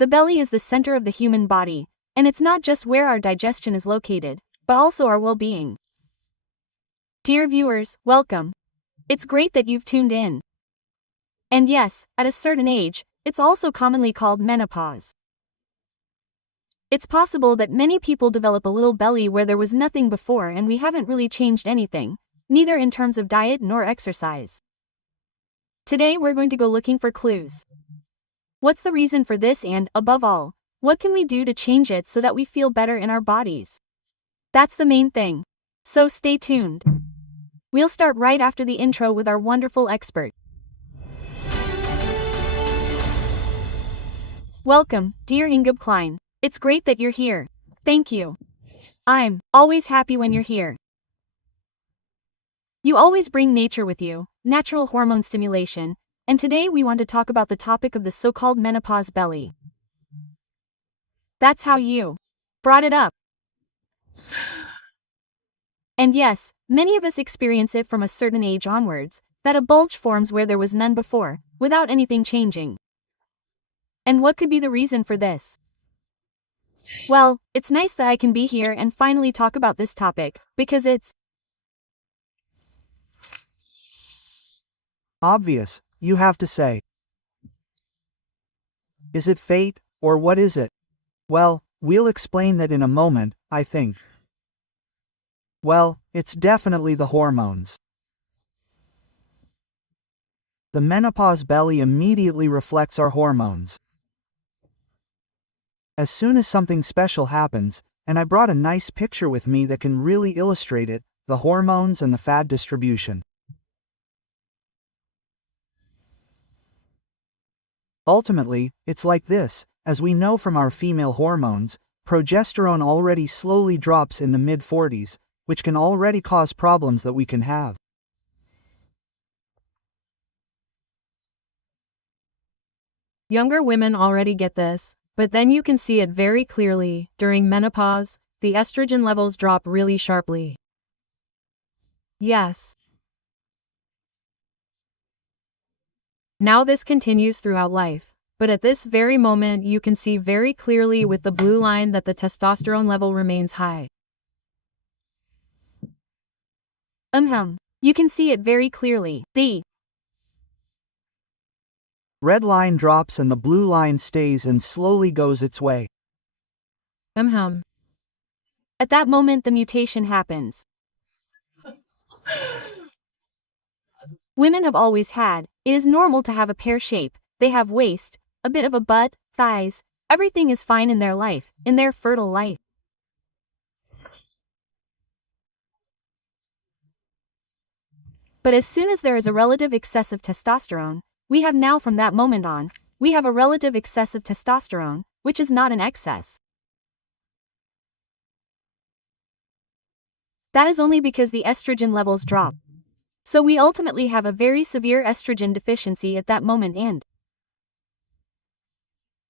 The belly is the center of the human body, and it's not just where our digestion is located, but also our well-being. Dear viewers, welcome. It's great that you've tuned in. And yes, at a certain age, it's also commonly called menopause. It's possible that many people develop a little belly where there was nothing before, and we haven't really changed anything, neither in terms of diet nor exercise. Today we're going to go looking for clues. What's the reason for this, and, above all, what can we do to change it so that we feel better in our bodies? That's the main thing. So stay tuned. We'll start right after the intro with our wonderful expert. Welcome, dear Ingeborg Klein. It's great that you're here. Thank you. I'm always happy when you're here. You always bring nature with you, natural hormone stimulation, and today we want to talk about the topic of the so-called menopause belly. That's how you brought it up. And yes, many of us experience it from a certain age onwards, that a bulge forms where there was none before, without anything changing. And what could be the reason for this? Well, it's nice that I can be here and finally talk about this topic, because it's obvious, you have to say. Is it fate, or what is it? Well, we'll explain that in a moment, I think. Well, it's definitely the hormones. The menopause belly immediately reflects our hormones. As soon as something special happens, and I brought a nice picture with me that can really illustrate it, the hormones and the fat distribution. Ultimately, it's like this. As we know from our female hormones, progesterone already slowly drops in the mid-40s, which can already cause problems that we can have. Younger women already get this, but then you can see it very clearly. During menopause, the estrogen levels drop really sharply. Yes. Now this continues throughout life, but at this very moment you can see very clearly with the blue line that the testosterone level remains high. You can see it very clearly. The red line drops and the blue line stays and slowly goes its way. At that moment the mutation happens. Women have always had, it is normal to have a pear shape, they have waist, a bit of a butt, thighs, everything is fine in their life, in their fertile life. But as soon as there is a relative excess of testosterone, we have now from that moment on, we have a relative excess of testosterone, which is not an excess. That is only because the estrogen levels drop. So we ultimately have a very severe estrogen deficiency at that moment, and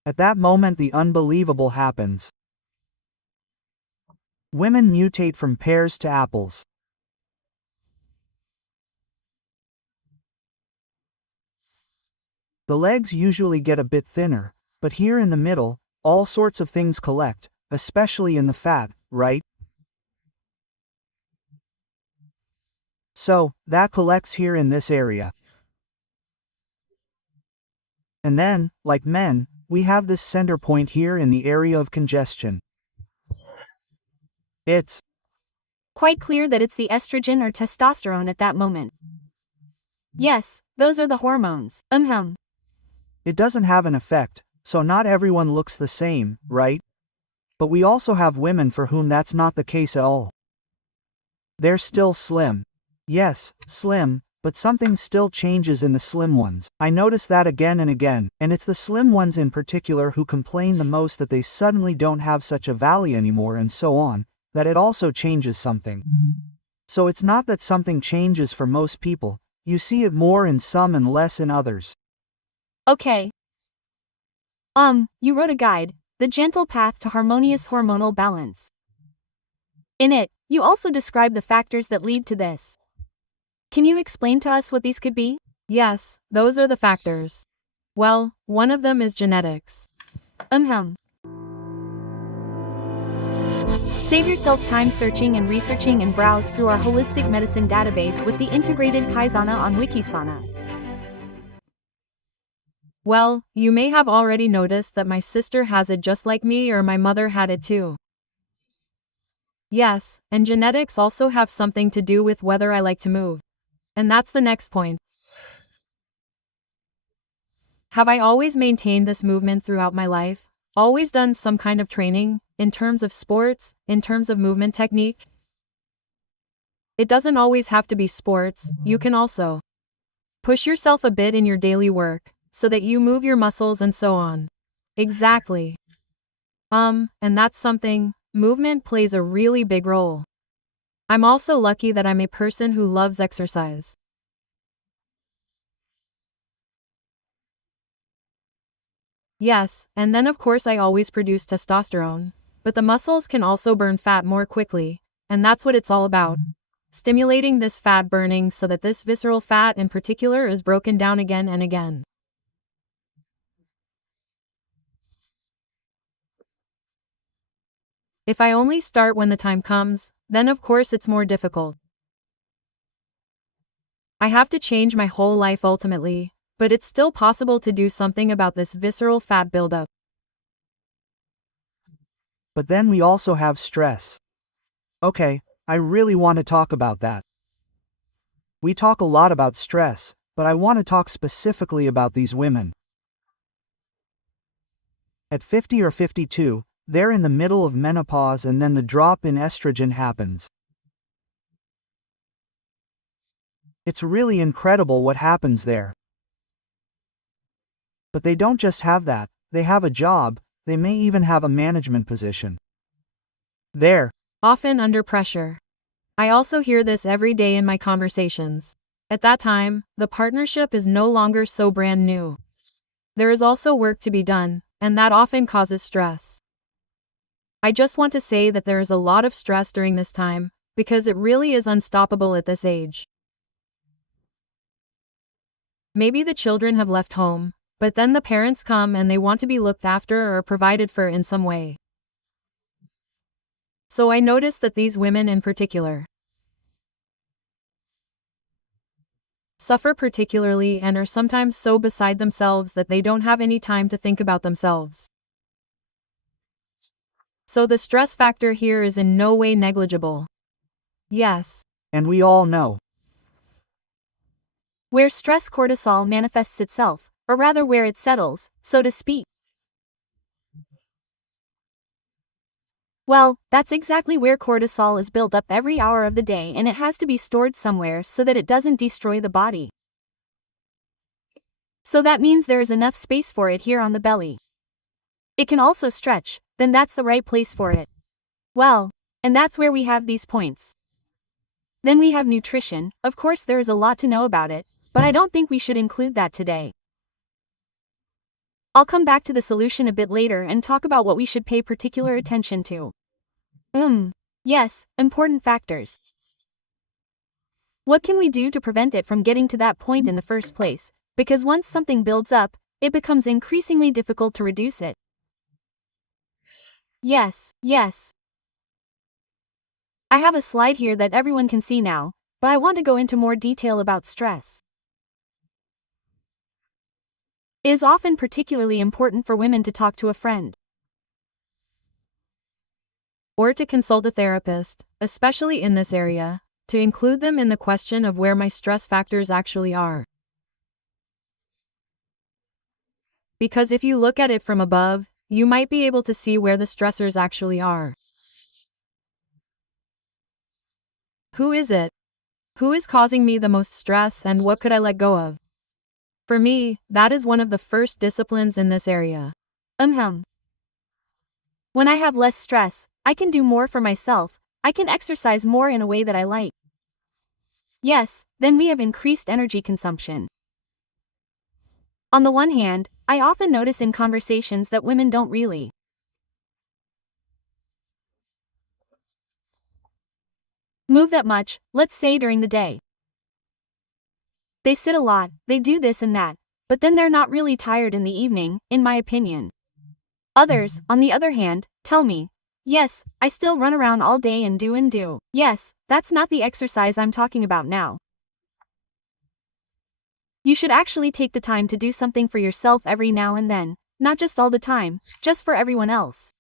at that moment the unbelievable happens. Women mutate from pears to apples. The legs usually get a bit thinner, but here in the middle, all sorts of things collect, especially in the fat, right? So, that collects here in this area. And then, like men, we have this center point here in the area of congestion. It's quite clear that it's the estrogen or testosterone at that moment. Yes, those are the hormones. It doesn't have an effect, so not everyone looks the same, right? But we also have women for whom that's not the case at all. They're still slim. Yes, slim, but something still changes in the slim ones. I notice that again and again, and it's the slim ones in particular who complain the most that they suddenly don't have such a valley anymore and so on, that it also changes something. So it's not that something changes for most people, you see it more in some and less in others. Okay. You wrote a guide, The Gentle Path to Harmonious Hormonal Balance. In it, you also describe the factors that lead to this. Can you explain to us what these could be? Yes, those are the factors. Well, one of them is genetics. Save yourself time searching and researching and browse through our holistic medicine database with the integrated Kaizana on Wikisana. Well, you may have already noticed that my sister has it just like me, or my mother had it too. Yes, and genetics also have something to do with whether I like to move. And that's the next point. Have I always maintained this movement throughout my life? Always done some kind of training, in terms of sports, in terms of movement technique? It doesn't always have to be sports, you can also push yourself a bit in your daily work, so that you move your muscles and so on. Exactly. And that's something, movement plays a really big role. I'm also lucky that I'm a person who loves exercise. Yes, and then of course I always produce testosterone. But the muscles can also burn fat more quickly, and that's what it's all about. Stimulating this fat burning so that this visceral fat in particular is broken down again and again. If I only start when the time comes, then of course it's more difficult. I have to change my whole life ultimately, but it's still possible to do something about this visceral fat buildup. But then we also have stress. Okay, I really want to talk about that. We talk a lot about stress, but I want to talk specifically about these women. At 50 or 52, they're in the middle of menopause and then the drop in estrogen happens. It's really incredible what happens there. But they don't just have that, they have a job, they may even have a management position. They're often under pressure. I also hear this every day in my conversations. At that time, the partnership is no longer so brand new. There is also work to be done, and that often causes stress. I just want to say that there is a lot of stress during this time, because it really is unstoppable at this age. Maybe the children have left home, but then the parents come and they want to be looked after or provided for in some way. So I noticed that these women in particular suffer particularly and are sometimes so beside themselves that they don't have any time to think about themselves. So the stress factor here is in no way negligible. Yes. And we all know where stress cortisol manifests itself, or rather where it settles, so to speak. Well, that's exactly where cortisol is built up every hour of the day, and it has to be stored somewhere so that it doesn't destroy the body. So that means there is enough space for it here on the belly. It can also stretch, then that's the right place for it. Well, and that's where we have these points. Then we have nutrition. Of course there is a lot to know about it, but I don't think we should include that today. I'll come back to the solution a bit later and talk about what we should pay particular attention to. Yes, important factors. What can we do to prevent it from getting to that point in the first place? Because once something builds up, it becomes increasingly difficult to reduce it. Yes. I have a slide here that everyone can see now, but I want to go into more detail about stress. It is often particularly important for women to talk to a friend or to consult a therapist, especially in this area, to include them in the question of where my stress factors actually are. Because if you look at it from above, you might be able to see where the stressors actually are. Who is it? Who is causing me the most stress, and what could I let go of? For me, that is one of the first disciplines in this area. When I have less stress, I can do more for myself, I can exercise more in a way that I like. Yes, then we have increased energy consumption. On the one hand, I often notice in conversations that women don't really move that much, let's say during the day. They sit a lot, they do this and that, but then they're not really tired in the evening, in my opinion. Others, on the other hand, tell me, yes, I still run around all day and do. Yes, that's not the exercise I'm talking about now. You should actually take the time to do something for yourself every now and then, not just all the time, just for everyone else.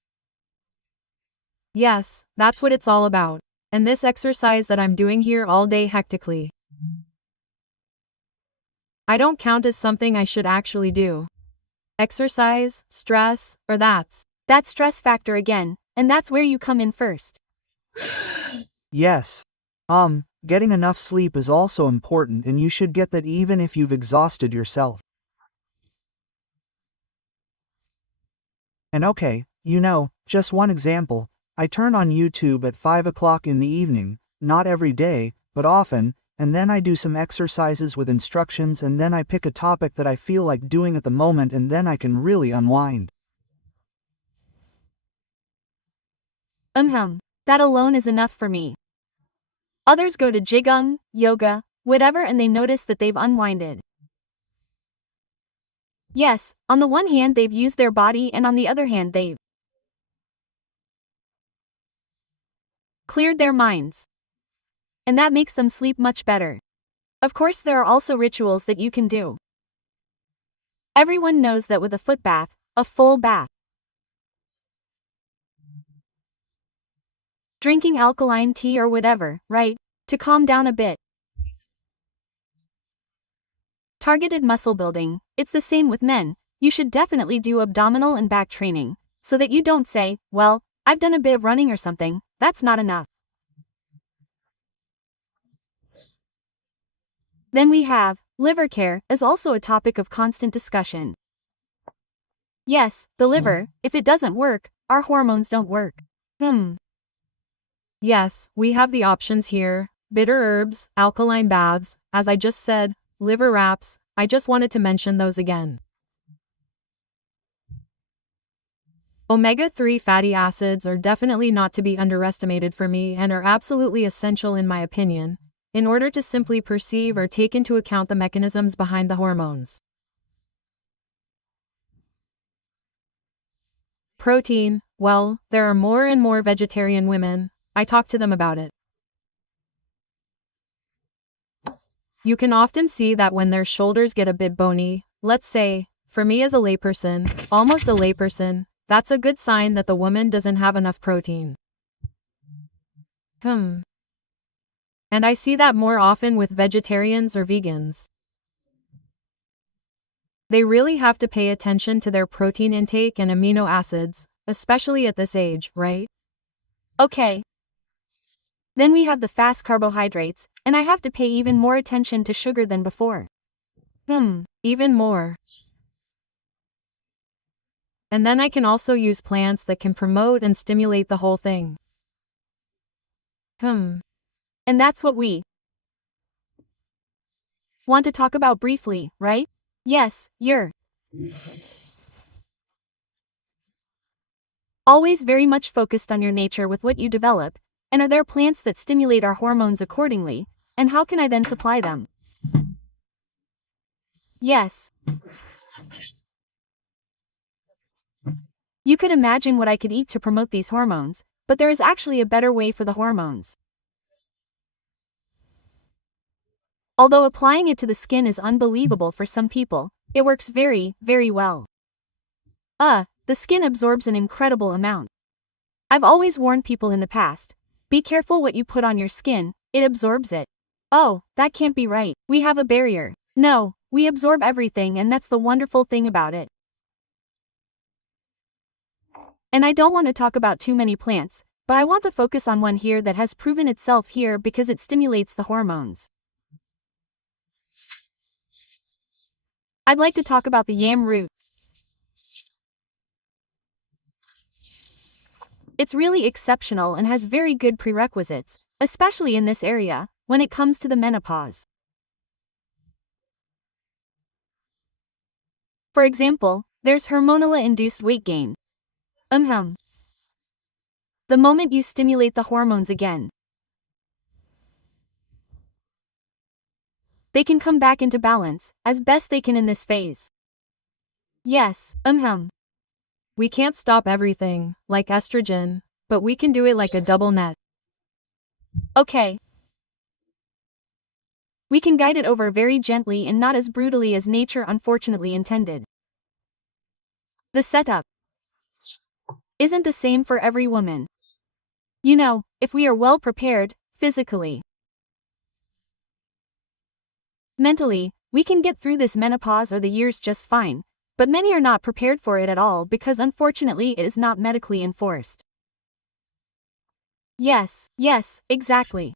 Yes, that's what it's all about. And this exercise that I'm doing here all day hectically, I don't count as something I should actually do. Exercise, stress, or that's that stress factor again, and that's where you come in first. Yes. Getting enough sleep is also important, and you should get that even if you've exhausted yourself. And okay, just one example, I turn on YouTube at 5 o'clock in the evening, not every day, but often, and then I do some exercises with instructions, and then I pick a topic that I feel like doing at the moment, and then I can really unwind. That alone is enough for me. Others go to Qigong, yoga, whatever, and they notice that they've unwinded. Yes, on the one hand they've used their body, and on the other hand they've cleared their minds. And that makes them sleep much better. Of course, there are also rituals that you can do. Everyone knows that with a foot bath, a full bath, drinking alkaline tea or whatever, right, to calm down a bit. Targeted muscle building, it's the same with men. You should definitely do abdominal and back training, so that you don't say, well, I've done a bit of running or something, that's not enough. Then we have, liver care is also a topic of constant discussion. Yes, the liver, if it doesn't work, our hormones don't work. Yes, we have the options here: bitter herbs, alkaline baths, as I just said, liver wraps. I just wanted to mention those again. Omega-3 fatty acids are definitely not to be underestimated for me, and are absolutely essential in my opinion, in order to simply perceive or take into account the mechanisms behind the hormones. Protein, well, there are more and more vegetarian women. I talk to them about it. You can often see that when their shoulders get a bit bony, let's say, for me as a layperson, almost a layperson, that's a good sign that the woman doesn't have enough protein. And I see that more often with vegetarians or vegans. They really have to pay attention to their protein intake and amino acids, especially at this age, right? Okay. Then we have the fast carbohydrates, and I have to pay even more attention to sugar than before. Even more. And then I can also use plants that can promote and stimulate the whole thing. And that's what we want to talk about briefly, right? Yes, you're always very much focused on your nature with what you develop, and are there plants that stimulate our hormones accordingly, and how can I then supply them? Yes. You could imagine what I could eat to promote these hormones, but there is actually a better way for the hormones. Although applying it to the skin is unbelievable for some people, it works very, very well. The skin absorbs an incredible amount. I've always warned people in the past, be careful what you put on your skin, it absorbs it. Oh, that can't be right, we have a barrier. No, we absorb everything, and that's the wonderful thing about it. And I don't want to talk about too many plants, but I want to focus on one here that has proven itself here because it stimulates the hormones. I'd like to talk about the yam root. It's really exceptional and has very good prerequisites, especially in this area, when it comes to the menopause. For example, there's hormonally-induced weight gain. The moment you stimulate the hormones again, they can come back into balance, as best they can in this phase. Yes, We can't stop everything, like estrogen, but we can do it like a double net. Okay. We can guide it over very gently and not as brutally as nature unfortunately intended. The setup isn't the same for every woman. You know, if we are well prepared, physically, mentally, we can get through this menopause or the years just fine, but many are not prepared for it at all because unfortunately it is not medically enforced. Yes, exactly.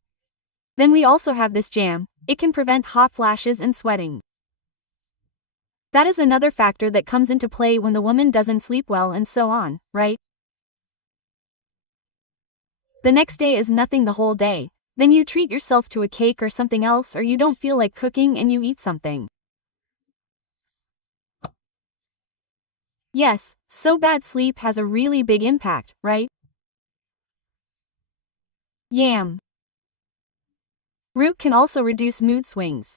Then we also have this jam. It can prevent hot flashes and sweating. That is another factor that comes into play when the woman doesn't sleep well and so on, right? The next day is nothing the whole day. Then you treat yourself to a cake or something else, or you don't feel like cooking and you eat something. Yes, so bad sleep has a really big impact, right? Yam root can also reduce mood swings.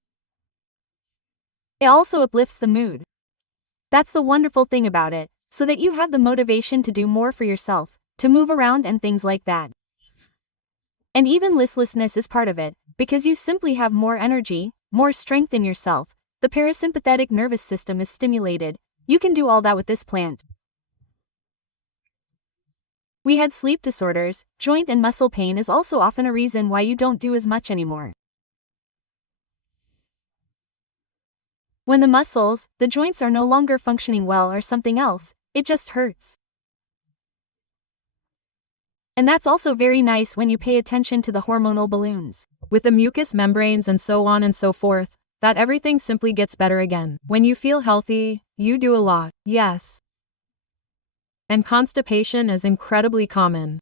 It also uplifts the mood. That's the wonderful thing about it, so that you have the motivation to do more for yourself, to move around and things like that. And even listlessness is part of it, because you simply have more energy, more strength in yourself, the parasympathetic nervous system is stimulated. You can do all that with this plant. We had sleep disorders, joint and muscle pain is also often a reason why you don't do as much anymore. When the muscles, the joints are no longer functioning well or something else, it just hurts. And that's also very nice when you pay attention to the hormonal balloons. With the mucous membranes and so on and so forth, that everything simply gets better again. When you feel healthy, you do a lot, yes. And constipation is incredibly common.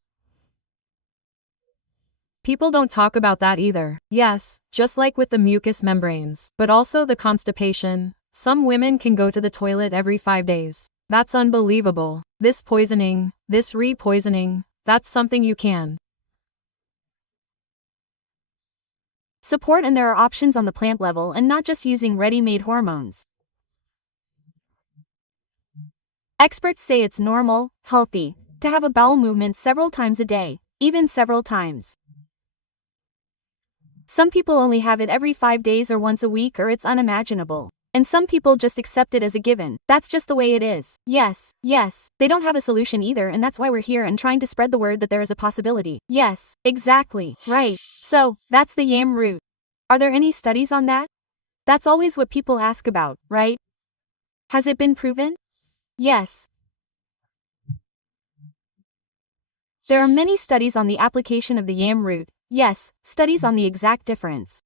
People don't talk about that either. Yes, just like with the mucous membranes, but also the constipation. Some women can go to the toilet every 5 days. That's unbelievable. This poisoning, this re-poisoning, that's something you can support, and there are options on the plant level and not just using ready-made hormones. Experts say it's normal, healthy, to have a bowel movement several times a day, even several times. Some people only have it every 5 days or once a week, or it's unimaginable. And some people just accept it as a given. That's just the way it is. Yes, they don't have a solution either, and that's why we're here and trying to spread the word that there is a possibility. Yes, exactly, right. So, that's the yam root. Are there any studies on that? That's always what people ask about, right? Has it been proven? Yes. There are many studies on the application of the yam root. Yes, studies on the exact difference.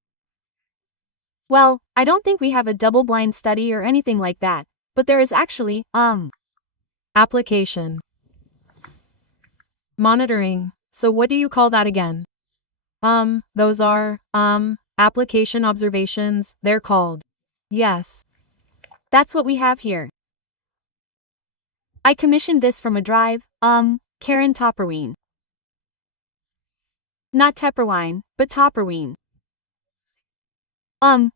Well, I don't think we have a double-blind study or anything like that, but there is actually, application. Monitoring. So what do you call that again? Those are, application observations, they're called. Yes. That's what we have here. I commissioned this from a drive, Karen Topperwien. Not Tepperwine, but Topperwien.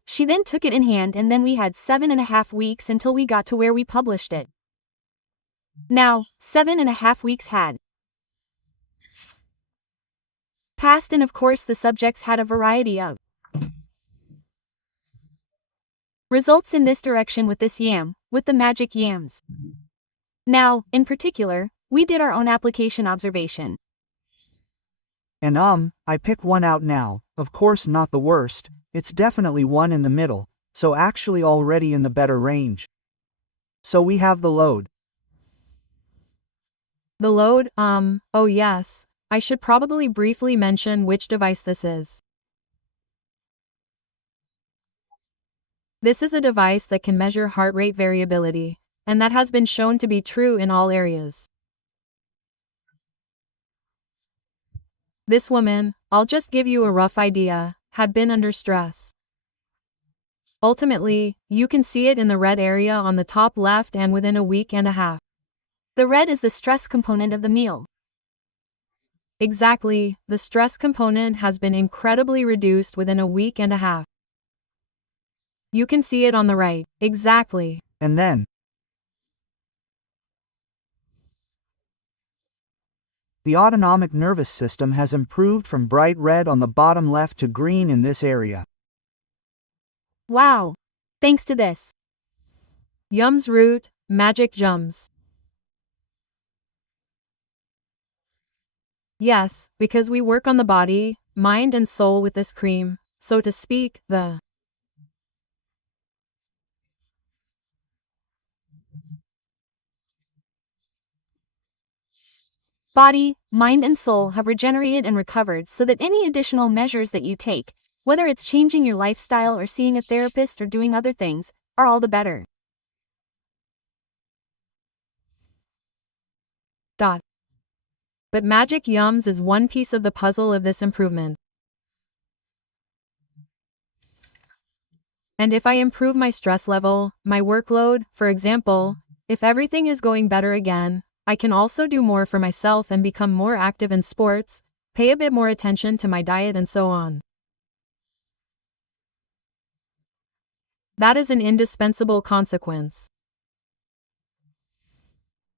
She then took it in hand, and then we had 7.5 weeks until we got to where we published it. Now, 7.5 weeks had passed, and of course the subjects had a variety of results in this direction with this yam, with the magic yams. Now, in particular, we did our own application observation. And I pick one out now, of course not the worst, it's definitely one in the middle, so actually already in the better range. So we have the load. The load, oh yes, I should probably briefly mention which device this is. This is a device that can measure heart rate variability, and that has been shown to be true in all areas. This woman, I'll just give you a rough idea, had been under stress. Ultimately, you can see it in the red area on the top left, and within a week and a half. The red is the stress component of the meal. Exactly, the stress component has been incredibly reduced within a week and a half. You can see it on the right, exactly. And then The autonomic nervous system has improved from bright red on the bottom left to green in this area. Wow. Thanks to this. Yums root, magic jums. Yes, because we work on the body, mind and soul with this cream, so to speak, the body, mind and soul have regenerated and recovered so that any additional measures that you take, whether it's changing your lifestyle or seeing a therapist or doing other things, are all the better. But magic yums is one piece of the puzzle of this improvement. And if I improve my stress level, my workload, for example, if everything is going better again, I can also do more for myself and become more active in sports, pay a bit more attention to my diet and so on. That is an indispensable consequence.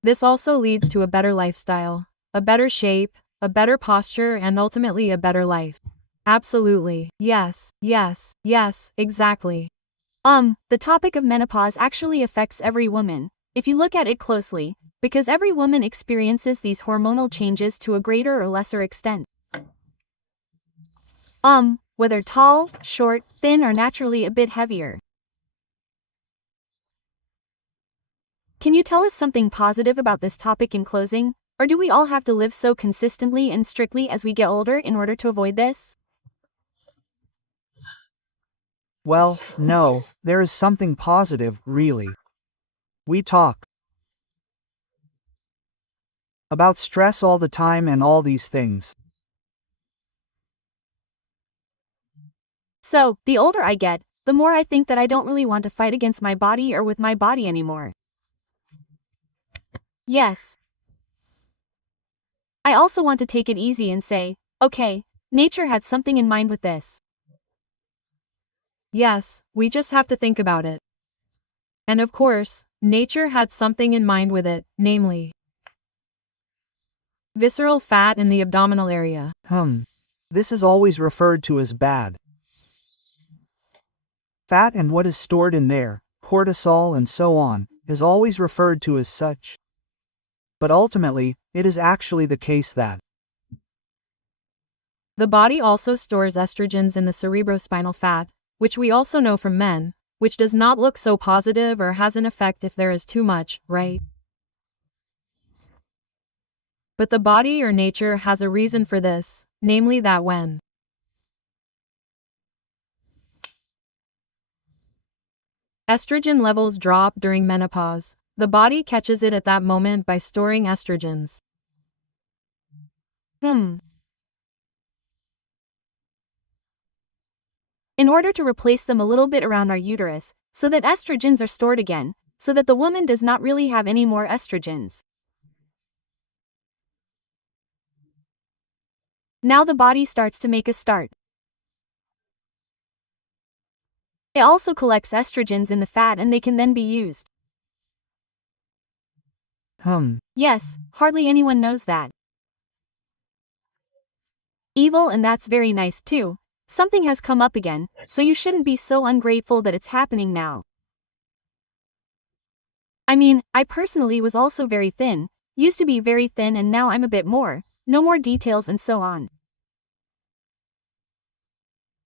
This also leads to a better lifestyle, a better shape, a better posture and ultimately a better life. Absolutely. Yes, exactly. The topic of menopause actually affects every woman, if you look at it closely, because every woman experiences these hormonal changes to a greater or lesser extent. Whether tall, short, thin or naturally a bit heavier. Can you tell us something positive about this topic in closing, or do we all have to live so consistently and strictly as we get older in order to avoid this? Well, no, there is something positive, really. We talk about stress all the time and all these things. So, the older I get, the more I think that I don't really want to fight against my body or with my body anymore. Yes. I also want to take it easy and say, okay, nature had something in mind with this. Yes, we just have to think about it. And of course, nature had something in mind with it, namely visceral fat in the abdominal area. This is always referred to as bad fat, and what is stored in there, cortisol and so on, is always referred to as such. But ultimately, it is actually the case that the body also stores estrogens in the cerebrospinal fat, which we also know from men, which does not look so positive or has an effect if there is too much, right? But the body or nature has a reason for this, namely that when estrogen levels drop during menopause, the body catches it at that moment by storing estrogens. In order to replace them a little bit around our uterus, so that estrogens are stored again, so that the woman does not really have any more estrogens. Now the body starts to make a start. It also collects estrogens in the fat and they can then be used. Yes, hardly anyone knows that. Evil, and that's very nice too. Something has come up again, so you shouldn't be so ungrateful that it's happening now. I mean, I personally was also very thin, used to be very thin and now I'm a bit more, no more details and so on.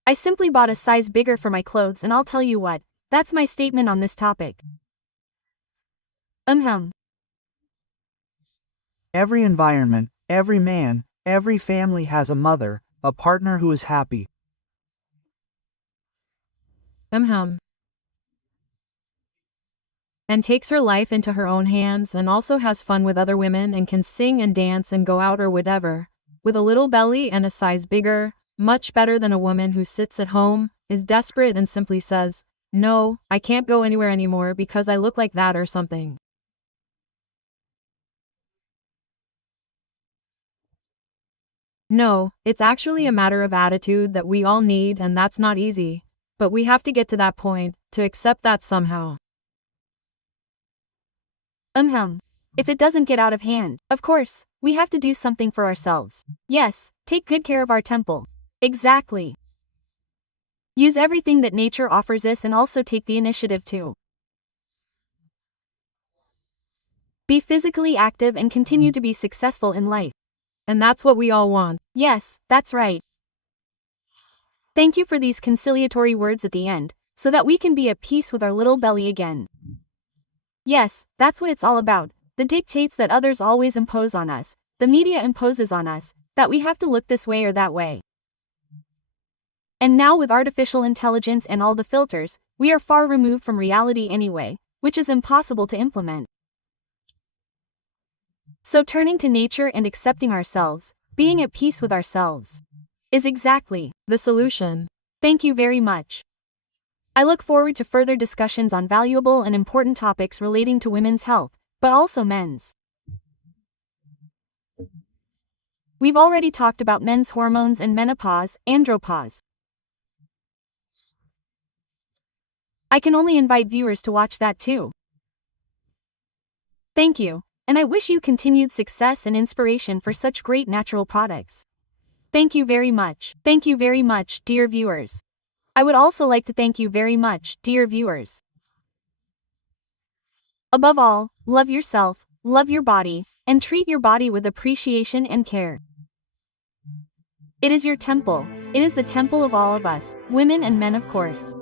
I simply bought a size bigger for my clothes and I'll tell you what, that's my statement on this topic. Every environment, every man, every family has a mother, a partner who is happy. And takes her life into her own hands and also has fun with other women and can sing and dance and go out or whatever, with a little belly and a size bigger, much better than a woman who sits at home, is desperate and simply says, no, I can't go anywhere anymore because I look like that or something. No, it's actually a matter of attitude that we all need, and that's not easy, but we have to get to that point, to accept that somehow. if it doesn't get out of hand. Of course, we have to do something for ourselves. Yes, take good care of our temple. Exactly. Use everything that nature offers us and also take the initiative to be physically active and continue to be successful in life. And that's what we all want. Yes, that's right. Thank you for these conciliatory words at the end, so that we can be at peace with our little belly again. Yes, that's what it's all about. The dictates that others always impose on us, the media imposes on us, that we have to look this way or that way. And now with artificial intelligence and all the filters, we are far removed from reality anyway, which is impossible to implement. So turning to nature and accepting ourselves, being at peace with ourselves, is exactly the solution. Thank you very much. I look forward to further discussions on valuable and important topics relating to women's health, but also men's. We've already talked about men's hormones and menopause, andropause. I can only invite viewers to watch that too. Thank you, and I wish you continued success and inspiration for such great natural products. Thank you very much. Thank you very much, dear viewers. I would also like to thank you very much, dear viewers. Above all, love yourself, love your body, and treat your body with appreciation and care. It is your temple. It is the temple of all of us, women and men of course.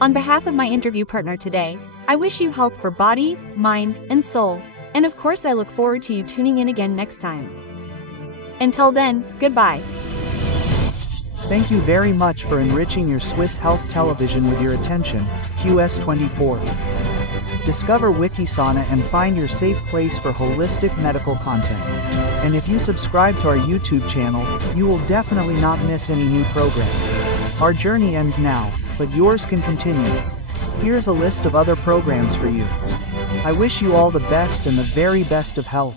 On behalf of my interview partner today, I wish you health for body, mind, and soul, and of course I look forward to you tuning in again next time. Until then, goodbye. Thank you very much for enriching your Swiss health television with your attention, QS24. Discover Wikisana and find your safe place for holistic medical content. And if you subscribe to our YouTube channel, you will definitely not miss any new programs. Our journey ends now, but yours can continue. Here's a list of other programs for you. I wish you all the best and the very best of health.